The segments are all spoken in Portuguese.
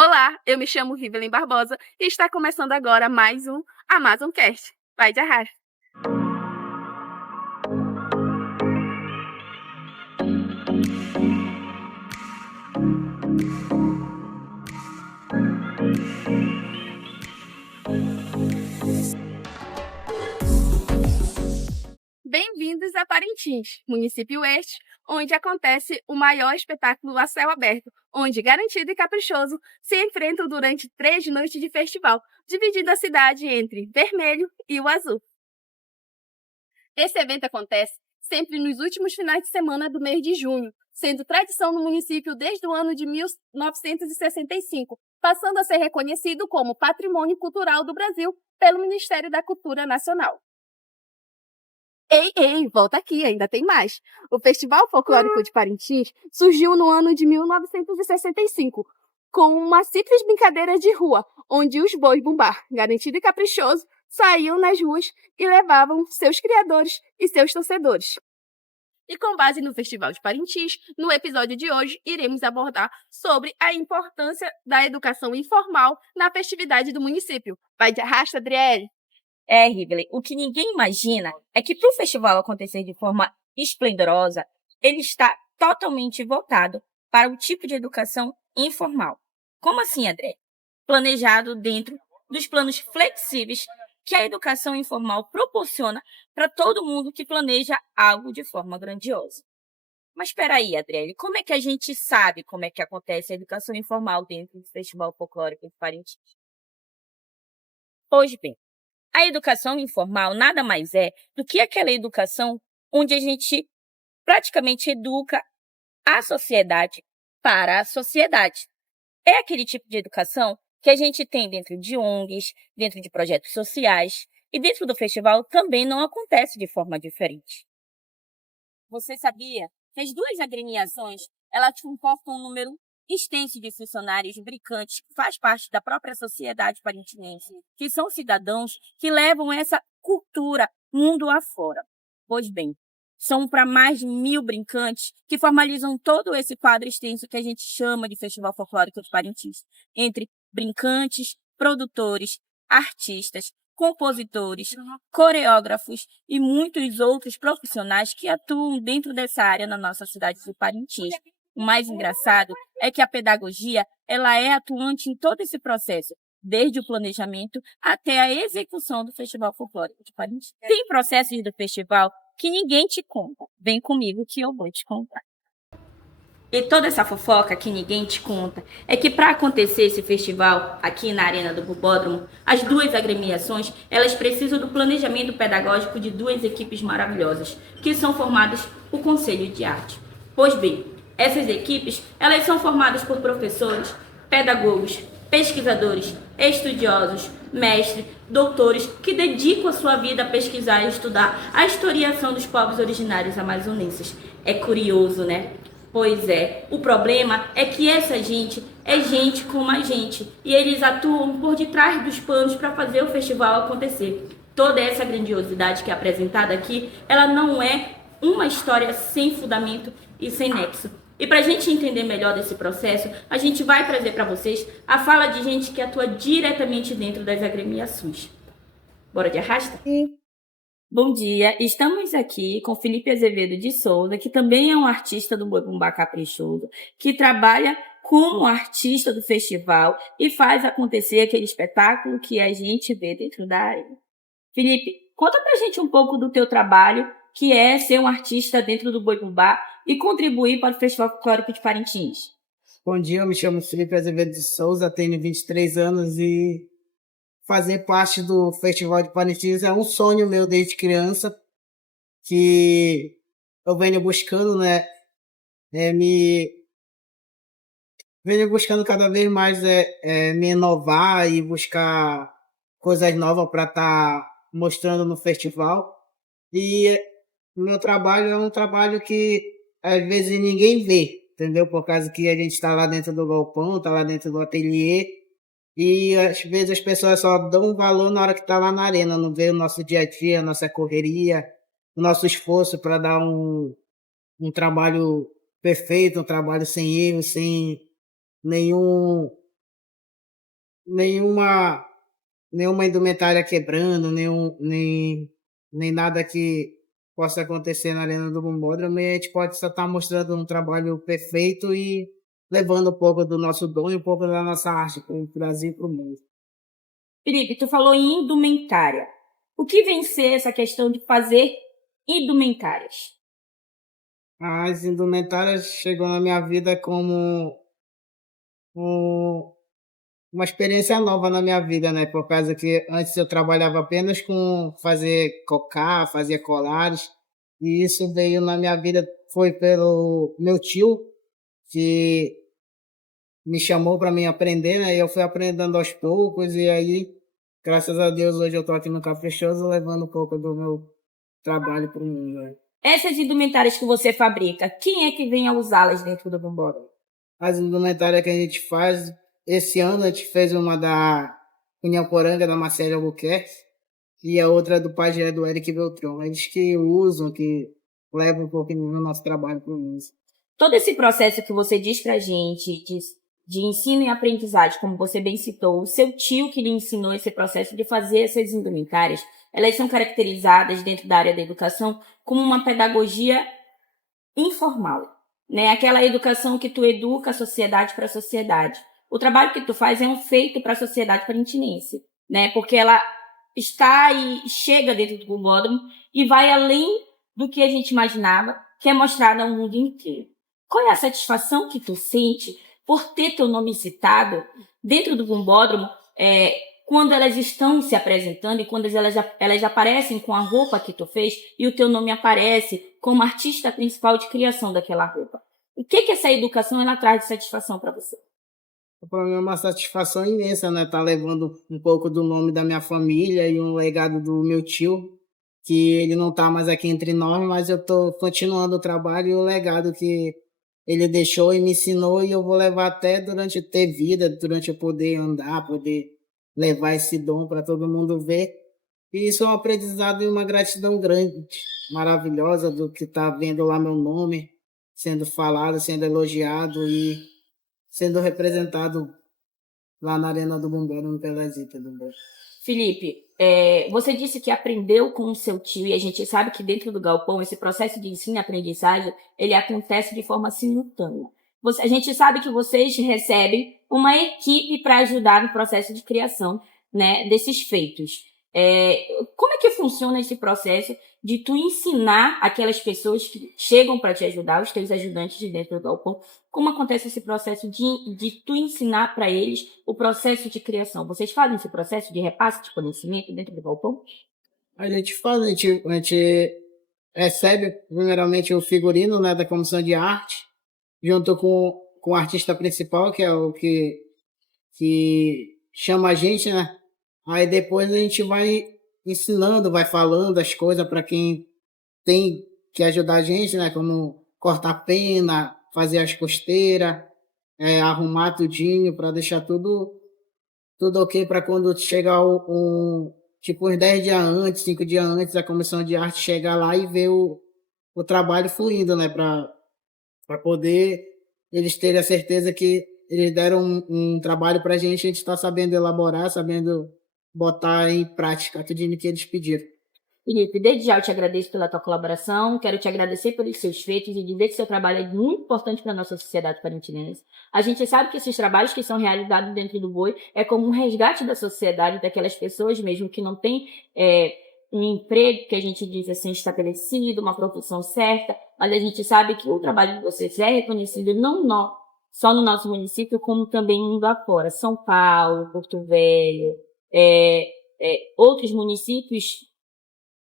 Olá, eu me chamo Rivelin Barbosa e está começando agora mais um AmazonCast. Vai de arrasto. Bem-vindos a Parintins, município oeste, onde acontece o maior espetáculo a céu aberto, onde Garantido e Caprichoso se enfrentam durante 3 noites de festival, dividindo a cidade entre vermelho e o azul. Esse evento acontece sempre nos últimos finais de semana do mês de junho, sendo tradição no município desde o ano de 1965, passando a ser reconhecido como Patrimônio Cultural do Brasil pelo Ministério da Cultura Nacional. Ei, volta aqui, ainda tem mais. O Festival Folclórico de Parintins surgiu no ano de 1965, com uma simples brincadeira de rua, onde os bois bumbá, Garantido e Caprichoso, saíam nas ruas e levavam seus criadores e seus torcedores. E com base no Festival de Parintins, no episódio de hoje, iremos abordar sobre a importância da educação informal na festividade do município. Vai de arrasta, Adriele? Rivelin, o que ninguém imagina é que para o festival acontecer de forma esplendorosa, ele está totalmente voltado para o tipo de educação informal. Como assim, André? Planejado dentro dos planos flexíveis que a educação informal proporciona para todo mundo que planeja algo de forma grandiosa. Mas espera aí, Adriele, como é que a gente sabe como é que acontece a educação informal dentro do Festival Folclórico de Parintins? Pois bem, a educação informal nada mais é do que aquela educação onde a gente praticamente educa a sociedade para a sociedade. É aquele tipo de educação que a gente tem dentro de ONGs, dentro de projetos sociais, e dentro do festival também não acontece de forma diferente. Você sabia que as duas agremiações elas comportam um número extenso de funcionários brincantes que faz parte da própria sociedade parintinense, que são cidadãos que levam essa cultura mundo afora. Pois bem, são para mais de 1.000 brincantes que formalizam todo esse quadro extenso que a gente chama de Festival Folclórico de Parintins, entre brincantes, produtores, artistas, compositores, coreógrafos e muitos outros profissionais que atuam dentro dessa área na nossa cidade de Parintins. O mais engraçado é que a pedagogia ela é atuante em todo esse processo, desde o planejamento até a execução do Festival Folclórico de Parintins. Tem processos do festival que ninguém te conta. Vem comigo que eu vou te contar. E toda essa fofoca que ninguém te conta é que para acontecer esse festival aqui na Arena do Bubódromo, as duas agremiações, elas precisam do planejamento pedagógico de duas equipes maravilhosas, que são formadas por Conselho de Arte. Pois bem, essas equipes, elas são formadas por professores, pedagogos, pesquisadores, estudiosos, mestres, doutores que dedicam a sua vida a pesquisar e estudar a historiação dos povos originários amazonenses. É curioso, né? Pois é, o problema é que essa gente é gente como a gente e eles atuam por detrás dos panos para fazer o festival acontecer. Toda essa grandiosidade que é apresentada aqui, ela não é uma história sem fundamento e sem nexo. E para a gente entender melhor desse processo, a gente vai trazer para vocês a fala de gente que atua diretamente dentro das agremiações. Bora de arrasta? Bom dia, estamos aqui com Felipe Azevedo de Souza, que também é um artista do Boi Bumbá Caprichoso, que trabalha como artista do festival e faz acontecer aquele espetáculo que a gente vê dentro da arena. Felipe, conta pra gente um pouco do teu trabalho, que é ser um artista dentro do Boi Bumbá e contribuir para o Festival Folclórico de Parintins. Bom dia, eu me chamo Felipe Azevedo de Souza, tenho 23 anos e fazer parte do Festival de Parintins é um sonho meu desde criança, que eu venho buscando, né? Venho buscando cada vez mais me inovar e buscar coisas novas para estar mostrando no festival. E o meu trabalho é um trabalho que às vezes ninguém vê, entendeu? Por causa que a gente está lá dentro do galpão, está lá dentro do ateliê, e às vezes as pessoas só dão valor na hora que está lá na arena, não vê o nosso dia a dia, a nossa correria, o nosso esforço para dar um trabalho perfeito, um trabalho sem erro, sem nenhum nenhuma, nenhuma indumentária quebrando, nem nada que possa acontecer na Arena do Bombódromo, e a gente pode só estar mostrando um trabalho perfeito e levando um pouco do nosso dom e um pouco da nossa arte para o Brasil e para o mundo. Felipe, tu falou em indumentária. O que vem ser essa questão de fazer indumentárias? As indumentárias chegou na minha vida como um uma experiência nova na minha vida, né, por causa que antes eu trabalhava apenas com fazer cocá, fazia colares, e isso veio na minha vida foi pelo meu tio, que me chamou para mim aprender, né, e eu fui aprendendo aos poucos, e aí, graças a Deus, hoje eu tô aqui no Caprichoso levando um pouco do meu trabalho para o mundo, né. Essas indumentárias que você fabrica, quem é que vem a usá-las dentro do Bombódromo? As indumentárias que a gente faz, esse ano a gente fez uma da Cunhaporanga, da Marcela Albuquerque, e a outra do Pajé, do Eric Beltrão. Eles que usam, que levam um pouquinho do nosso trabalho para o uso. Todo esse processo que você diz pra gente de ensino e aprendizagem, como você bem citou, o seu tio que lhe ensinou esse processo de fazer essas indumentárias, elas são caracterizadas dentro da área da educação como uma pedagogia informal, né? Aquela educação que tu educa a sociedade para a sociedade. O trabalho que tu faz é um feito para a sociedade parintinense, né? Porque ela está e chega dentro do Bombódromo e vai além do que a gente imaginava, que é mostrado ao mundo inteiro. Qual é a satisfação que tu sente por ter teu nome citado dentro do Bombódromo, quando elas estão se apresentando e quando elas aparecem com a roupa que tu fez e o teu nome aparece como artista principal de criação daquela roupa? O que essa educação ela traz de satisfação para você? Para mim é uma satisfação imensa, né? Tá levando um pouco do nome da minha família e um legado do meu tio, que ele não está mais aqui entre nós, mas eu estou continuando o trabalho e o legado que ele deixou e me ensinou, e eu vou levar até durante ter vida, durante eu poder andar, poder levar esse dom para todo mundo ver. E isso é um aprendizado e uma gratidão grande, maravilhosa, do que está vendo lá meu nome sendo falado, sendo elogiado e sendo representado lá na Arena do Bombódromo pela Zita do Bombódromo. Felipe, você disse que aprendeu com o seu tio e a gente sabe que dentro do galpão esse processo de ensino e aprendizagem ele acontece de forma simultânea. A gente sabe que vocês recebem uma equipe para ajudar no processo de criação, né, desses feitos. Como é que funciona esse processo de tu ensinar aquelas pessoas que chegam para te ajudar, os teus ajudantes de dentro do galpão, como acontece esse processo de tu ensinar para eles o processo de criação? Vocês fazem esse processo de repasse de conhecimento dentro do galpão? A gente faz, a gente recebe primeiramente o figurino, né, da comissão de arte, junto com o artista principal, que é o que chama a gente, né? Aí depois a gente vai ensinando, vai falando as coisas para quem tem que ajudar a gente, né? Como cortar pena, fazer as costeiras, arrumar tudinho para deixar tudo ok para quando chegar tipo uns 10 dias antes, 5 dias antes, a comissão de arte chegar lá e ver o trabalho fluindo, né? Para poder eles terem a certeza que eles deram um trabalho para a gente está sabendo elaborar, sabendo botar em prática tudo que eles pediram. Felipe, desde já eu te agradeço pela tua colaboração, quero te agradecer pelos seus feitos e dizer que seu trabalho é muito importante para a nossa sociedade parintinense. A gente sabe que esses trabalhos que são realizados dentro do Boi é como um resgate da sociedade, daquelas pessoas mesmo que não têm um emprego, que a gente diz assim, estabelecido, uma profissão certa, mas a gente sabe que o trabalho de vocês é reconhecido só no nosso município, como também mundo afora. São Paulo, Porto Velho, outros municípios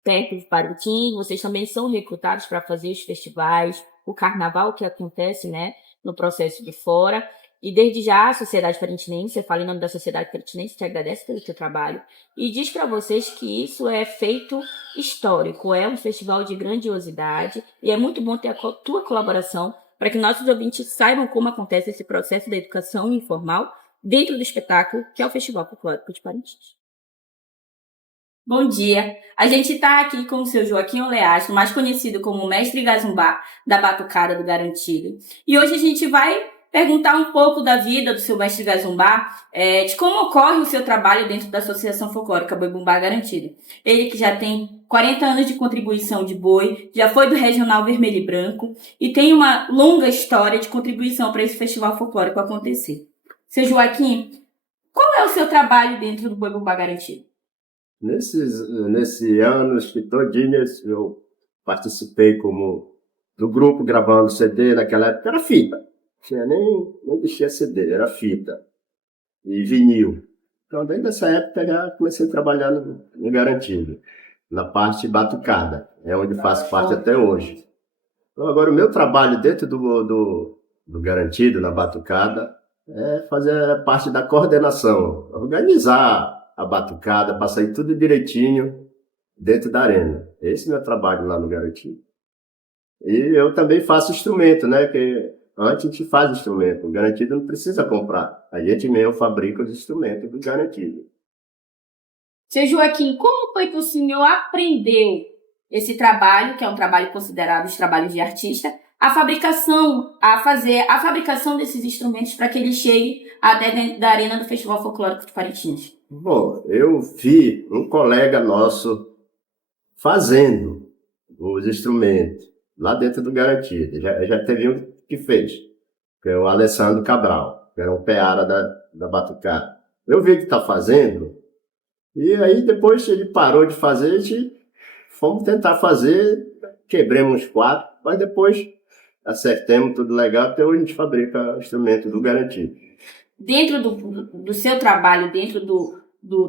perto de Parutim, vocês também são recrutados para fazer os festivais, o carnaval que acontece, né, no processo de fora. E desde já a Sociedade Parintinense, eu falo em nome da Sociedade Parintinense, te agradece pelo teu trabalho e diz para vocês que isso é feito histórico, é um festival de grandiosidade e é muito bom ter a tua colaboração para que nossos ouvintes saibam como acontece esse processo da educação informal dentro do espetáculo que é o Festival Folclórico de Parintins. Bom dia! A gente está aqui com o seu Joaquim Oleastro, mais conhecido como Mestre Gazumbá, da Batucada do Garantido. E hoje a gente vai perguntar um pouco da vida do seu mestre Gazumbá, de como ocorre o seu trabalho dentro da Associação Folclórica Boi Bumbá Garantido. Ele que já tem 40 anos de contribuição de boi, já foi do Regional Vermelho e Branco e tem uma longa história de contribuição para esse festival folclórico acontecer. Seu Joaquim, qual é o seu trabalho dentro do Boi Bumbá Garantido? Nesses anos que todinhos eu participei do grupo gravando CD. Naquela época era fita, nem existia CD, era fita e vinil. Então desde essa época já comecei a trabalhar no Garantido, na parte batucada, é onde faço parte até hoje. Então agora o meu trabalho dentro do Garantido, na batucada, é fazer parte da coordenação, organizar a batucada, para sair tudo direitinho dentro da arena. Esse é o meu trabalho lá no Garantido. E eu também faço instrumento, né? Que antes a gente faz instrumento. O Garantido não precisa comprar. A gente mesmo fabrica os instrumentos do Garantido. Seu Joaquim, como foi que o senhor aprendeu esse trabalho, que é um trabalho considerado os trabalhos de artista, a fazer a fabricação desses instrumentos para que ele chegue até dentro da arena do Festival Folclórico de Parintins? Bom, eu vi um colega nosso fazendo os instrumentos lá dentro do Garantido. Já teve um que fez, que é o Alessandro Cabral, que era um peara da batucada. Eu vi que está fazendo, e aí depois ele parou de fazer, a gente fomos tentar fazer, quebramos uns 4, mas depois acertamos tudo legal, até hoje a gente fabrica instrumento do Garantido. Dentro do seu trabalho, dentro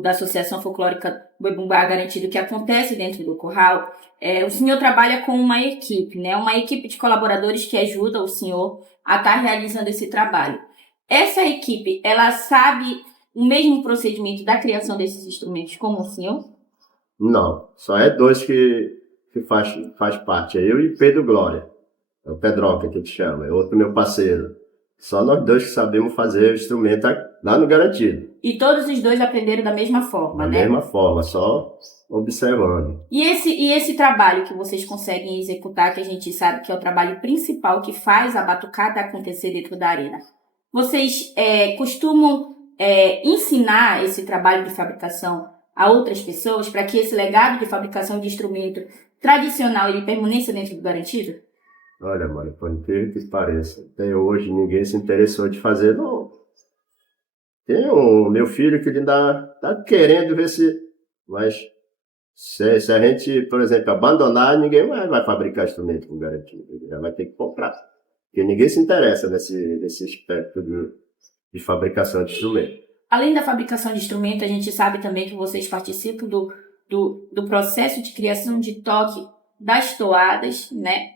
da Associação Folclórica Boi Bumbá Garantido, que acontece dentro do curral, o senhor trabalha com uma equipe, né? Uma equipe de colaboradores que ajuda o senhor a estar realizando esse trabalho. Essa equipe, ela sabe o mesmo procedimento da criação desses instrumentos como o senhor? Não, só é 2 que faz parte, é eu e Pedro Glória. É o Pedroca que a gente chama, é outro meu parceiro. Só nós 2 que sabemos fazer o instrumento lá no Garantido. E todos os 2 aprenderam da mesma forma, Da né? mesma forma, só observando. E esse trabalho que vocês conseguem executar, que a gente sabe que é o trabalho principal que faz a batucada acontecer dentro da arena, vocês costumam ensinar esse trabalho de fabricação a outras pessoas para que esse legado de fabricação de instrumento tradicional ele permaneça dentro do Garantido? Olha, mano, por incrível que pareça, até hoje ninguém se interessou de fazer, não. Tem o meu filho que ele ainda tá querendo ver se... Mas se a gente, por exemplo, abandonar, ninguém vai fabricar instrumento com Garantido. Ele já vai ter que comprar. Porque ninguém se interessa nesse aspecto de fabricação de instrumento. Além da fabricação de instrumento, a gente sabe também que vocês participam do processo de criação de toque das toadas, né?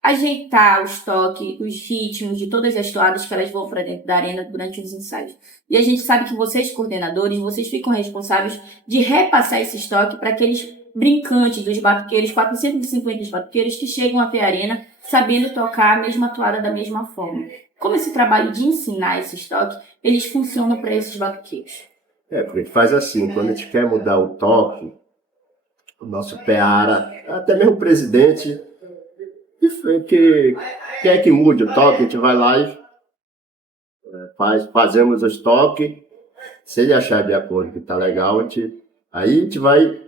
Ajeitar os toques, os ritmos de todas as toadas que elas vão para dentro da arena durante os ensaios. E a gente sabe que vocês, coordenadores, vocês ficam responsáveis de repassar esse toque para aqueles brincantes dos batuqueiros, 450 batuqueiros que chegam até a arena sabendo tocar a mesma toada da mesma forma. Como esse trabalho de ensinar esses toques, eles funcionam para esses batuqueiros? Porque a gente faz assim, quando a gente quer mudar o toque, o nosso peara, até mesmo o presidente, que quer que mude o toque, a gente vai lá e fazemos os toques. Se ele achar de acordo que está legal, aí a gente vai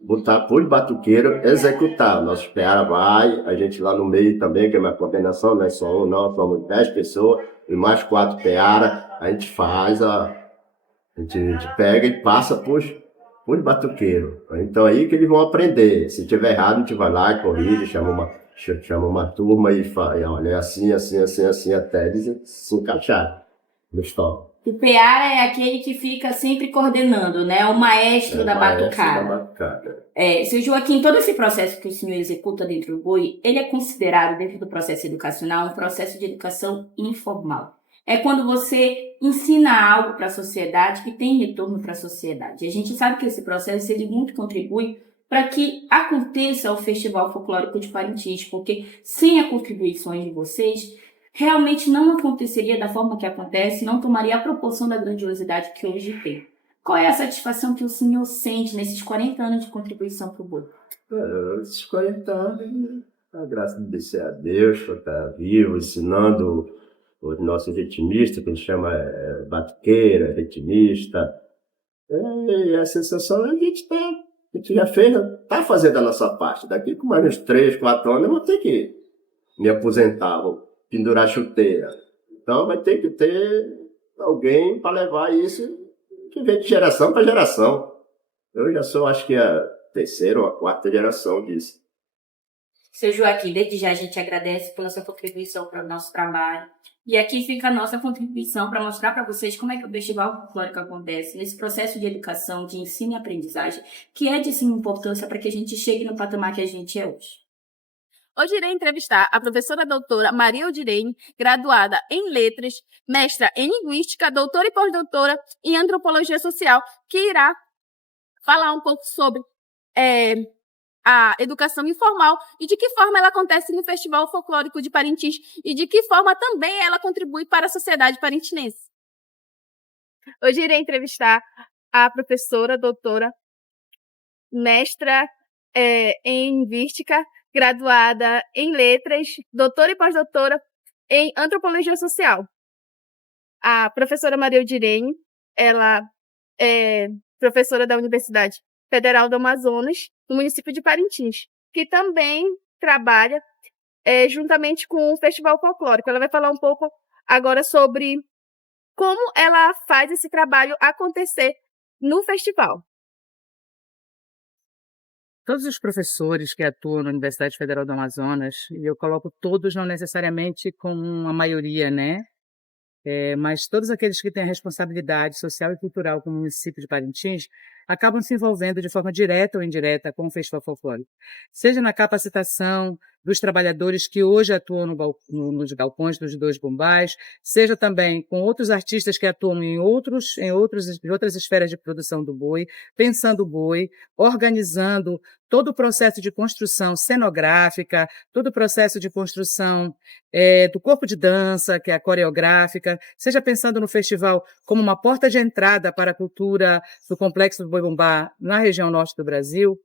botar por batuqueiro executar. Nosso peara vai, a gente lá no meio também, que é uma coordenação, não é só um, não, somos 10 pessoas e mais 4 peara, a gente faz, a gente pega e passa por batuqueiro. Então aí que eles vão aprender. Se tiver errado, a gente vai lá e corrige, chama uma turma e fala, olha, é assim, até eles se encaixarem no toques. O peara é aquele que fica sempre coordenando, né? O maestro da batucada. Seu Joaquim, todo esse processo que o senhor executa dentro do boi, ele é considerado, dentro do processo educacional, um processo de educação informal. É quando você ensina algo para a sociedade que tem retorno para a sociedade. A gente sabe que esse processo ele muito contribui para que aconteça o Festival Folclórico de Parintins, porque sem as contribuições de vocês, realmente não aconteceria da forma que acontece, não tomaria a proporção da grandiosidade que hoje tem. Qual é a satisfação que o senhor sente nesses 40 anos de contribuição para o boi? Esses 40 anos, A graça de descer a Deus, por estar vivo, ensinando os nossos ritmistas, que a gente chama batuqueira, ritmista. E a sensação é que a gente já fez, está fazendo a nossa parte. Daqui com mais uns 3, 4 anos eu vou ter que me aposentar, vou pendurar chuteira. Então vai ter que ter alguém para levar isso que vem de geração para geração. Eu já sou, acho que a terceira ou a quarta geração disso. Seu Joaquim, desde já a gente agradece pela sua contribuição para o nosso trabalho. E aqui fica a nossa contribuição para mostrar para vocês como é que o Festival Folclórico acontece, nesse processo de educação, de ensino e aprendizagem, que é de suma importância para que a gente chegue no patamar que a gente é hoje. Hoje irei entrevistar a professora doutora Maria Odirene, graduada em Letras, mestra em Linguística, doutora e pós-doutora em Antropologia Social, que irá falar um pouco sobre a educação informal e de que forma ela acontece no Festival Folclórico de Parintins e de que forma também ela contribui para a sociedade parintinense. Hoje irei entrevistar a professora doutora, mestra em Linguística, graduada em Letras, doutora e pós-doutora em Antropologia Social. A professora Maria Odirene, ela é professora da Universidade Federal do Amazonas, no município de Parintins, que também trabalha juntamente com o Festival Folclórico. Ela vai falar um pouco agora sobre como ela faz esse trabalho acontecer no festival. Todos os professores que atuam na Universidade Federal do Amazonas, e eu coloco todos não necessariamente como a maioria, né? Mas todos aqueles que têm a responsabilidade social e cultural com o município de Parintins acabam se envolvendo de forma direta ou indireta com o Festival Folclórico, seja na capacitação dos trabalhadores que hoje atuam nos galpões dos dois bombais, seja também com outros artistas que atuam em outras esferas de produção do boi, pensando o boi, organizando todo o processo de construção cenográfica, todo o processo de construção do corpo de dança, que é a coreográfica, seja pensando no festival como uma porta de entrada para a cultura do Complexo do Boi-Bumbá na região norte do Brasil.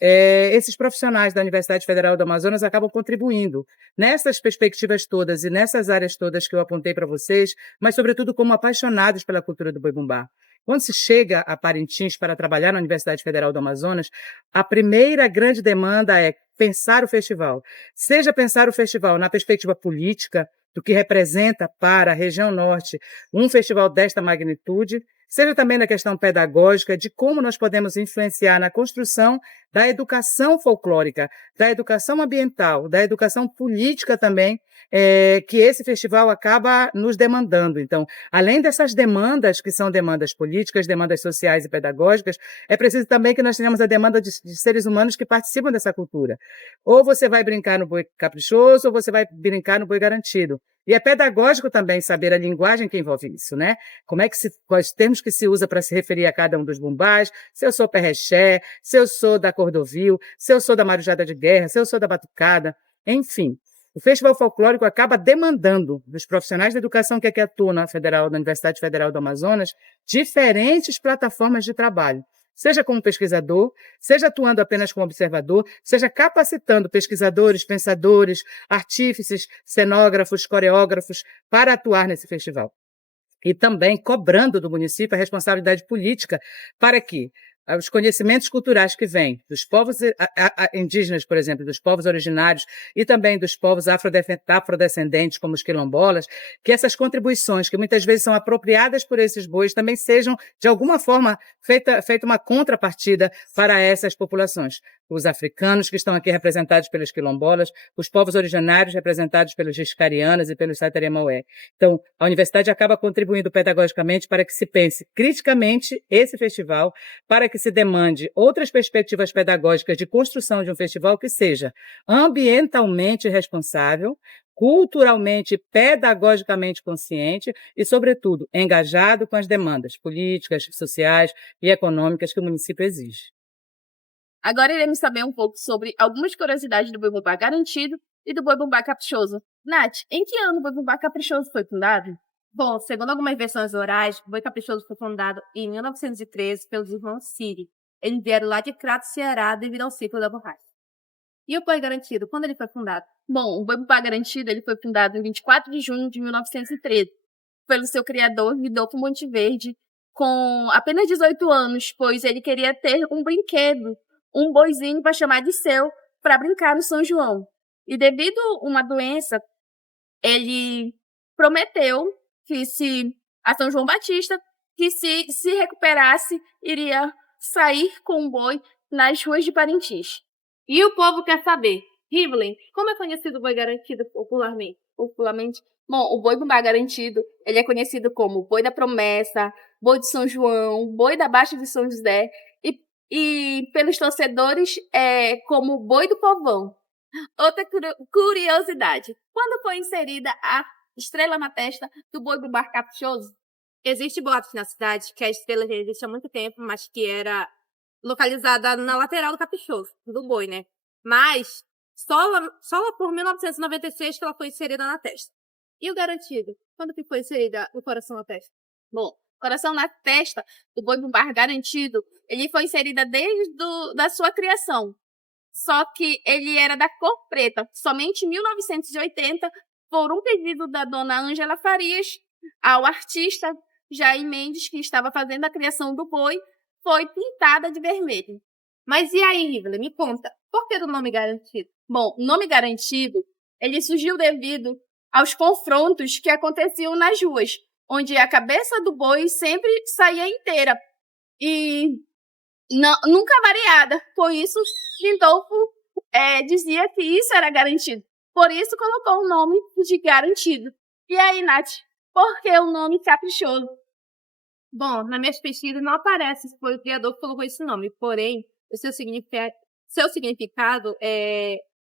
Esses profissionais da Universidade Federal do Amazonas acabam contribuindo nessas perspectivas todas e nessas áreas todas que eu apontei para vocês, mas, sobretudo, como apaixonados pela cultura do Boi-Bumbá. Quando se chega a Parintins para trabalhar na Universidade Federal do Amazonas, a primeira grande demanda é pensar o festival. Seja pensar o festival na perspectiva política, do que representa para a região norte um festival desta magnitude, seja também na questão pedagógica, de como nós podemos influenciar na construção da educação folclórica, da educação ambiental, da educação política também, que esse festival acaba nos demandando. Então, além dessas demandas, que são demandas políticas, demandas sociais e pedagógicas, é preciso também que nós tenhamos a demanda de seres humanos que participam dessa cultura. Ou você vai brincar no boi caprichoso, ou você vai brincar no boi garantido. E é pedagógico também saber a linguagem que envolve isso, né? Quais termos que se usa para se referir a cada um dos bumbás, se eu sou perrexé, se eu sou da cordovil, se eu sou da marujada de guerra, se eu sou da batucada, enfim. O Festival Folclórico acaba demandando dos profissionais da educação que aqui atuam na Universidade Federal do Amazonas diferentes plataformas de trabalho. Seja como pesquisador, seja atuando apenas como observador, seja capacitando pesquisadores, pensadores, artífices, cenógrafos, coreógrafos para atuar nesse festival. E também cobrando do município a responsabilidade política para que os conhecimentos culturais que vêm dos povos indígenas, por exemplo, dos povos originários e também dos povos afrodescendentes, como os quilombolas, que essas contribuições, que muitas vezes são apropriadas por esses bois, também sejam, de alguma forma, feita uma contrapartida para essas populações. Os africanos, que estão aqui representados pelos quilombolas, os povos originários representados pelos Jiscarianos e pelos Sateremaué. Então, a universidade acaba contribuindo pedagogicamente para que se pense criticamente esse festival, para que se demande outras perspectivas pedagógicas de construção de um festival que seja ambientalmente responsável, culturalmente, pedagogicamente consciente e, sobretudo, engajado com as demandas políticas, sociais e econômicas que o município exige. Agora iremos saber um pouco sobre algumas curiosidades do Boi-Bumbá Garantido e do Boi-Bumbá Caprichoso. Nath, em que ano o Boi-Bumbá Caprichoso foi fundado? Bom, segundo algumas versões orais, o Boi Caprichoso foi fundado em 1913 pelos irmãos Siri. Eles vieram lá de Crato, Ceará, devido ao ciclo da borracha. E o Boi Garantido, quando ele foi fundado? Bom, o Boi Bumbá Garantido ele foi fundado em 24 de junho de 1913 pelo seu criador, Vidolfo Monteverde, com apenas 18 anos, pois ele queria ter um brinquedo, um boizinho para chamar de seu, para brincar no São João. E devido a uma doença, ele prometeu que a São João Batista, que se recuperasse, iria sair com o boi nas ruas de Parintins. E o povo quer saber, Rivlin, como é conhecido o Boi Garantido popularmente? Bom, o Boi Bumbá Garantido, ele é conhecido como Boi da Promessa, Boi de São João, Boi da Baixa de São José e pelos torcedores como Boi do Povão. Outra curiosidade, quando foi inserida a estrela na testa do Boi Bumbá Caprichoso? Existe boatos na cidade que a estrela já existe há muito tempo, mas que era localizada na lateral do caprichoso, do boi, né? Mas só lá por 1996 que ela foi inserida na testa. E o Garantido? Quando que foi inserida o coração na testa? Bom, coração na testa do Boi Bumbá Garantido, ele foi inserida desde da sua criação. Só que ele era da cor preta. Somente em 1980, por um pedido da dona Ângela Farias, ao artista Jair Mendes, que estava fazendo a criação do boi, foi pintada de vermelho. Mas e aí, Rivlin, me conta, por que do nome Garantido? Bom, o nome Garantido, ele surgiu devido aos confrontos que aconteciam nas ruas, onde a cabeça do boi sempre saía inteira e nunca variada. Por isso, Lindolfo dizia que isso era garantido. Por isso, colocou o nome de Garantido. E aí, Nath, por que o nome Caprichoso? Bom, na minha pesquisa não aparece se foi o criador que colocou esse nome, porém, o seu significado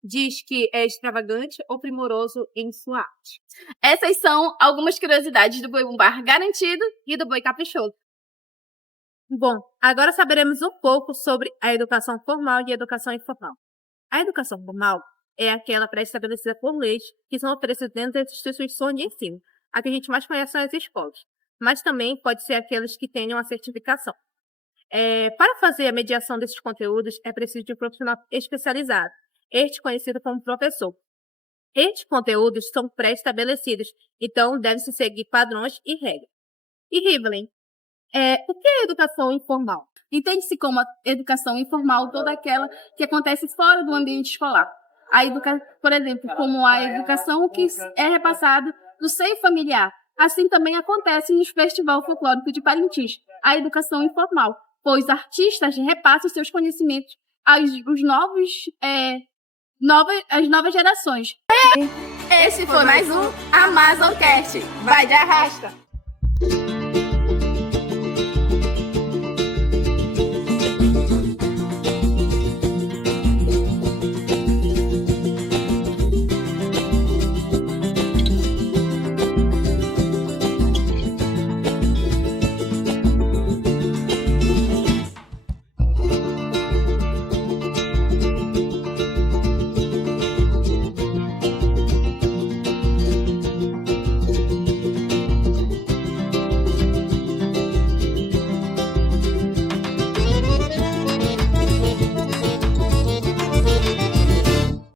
diz que é extravagante ou primoroso em sua arte. Essas são algumas curiosidades do Boi Bumbá Garantido E do Boi Caprichoso. Bom, agora saberemos um pouco sobre a educação formal e a educação informal. A educação formal é aquela pré-estabelecida por leis que são oferecidas dentro das instituições de ensino. A que a gente mais conhece são as escolas, mas também pode ser aquelas que tenham a certificação. Para fazer a mediação desses conteúdos, é preciso de um profissional especializado, este conhecido como professor. Estes conteúdos são pré-estabelecidos, então deve-se seguir padrões e regras. E Rivlin, o que é educação informal? Entende-se como a educação informal toda aquela que acontece fora do ambiente escolar. Por exemplo, como a educação que é repassada do seio familiar. Assim também acontece no Festival Folclórico de Parintins, a educação informal, pois artistas repassam seus conhecimentos às novas gerações. Esse foi mais um Amazoncast. Vai de arrasta!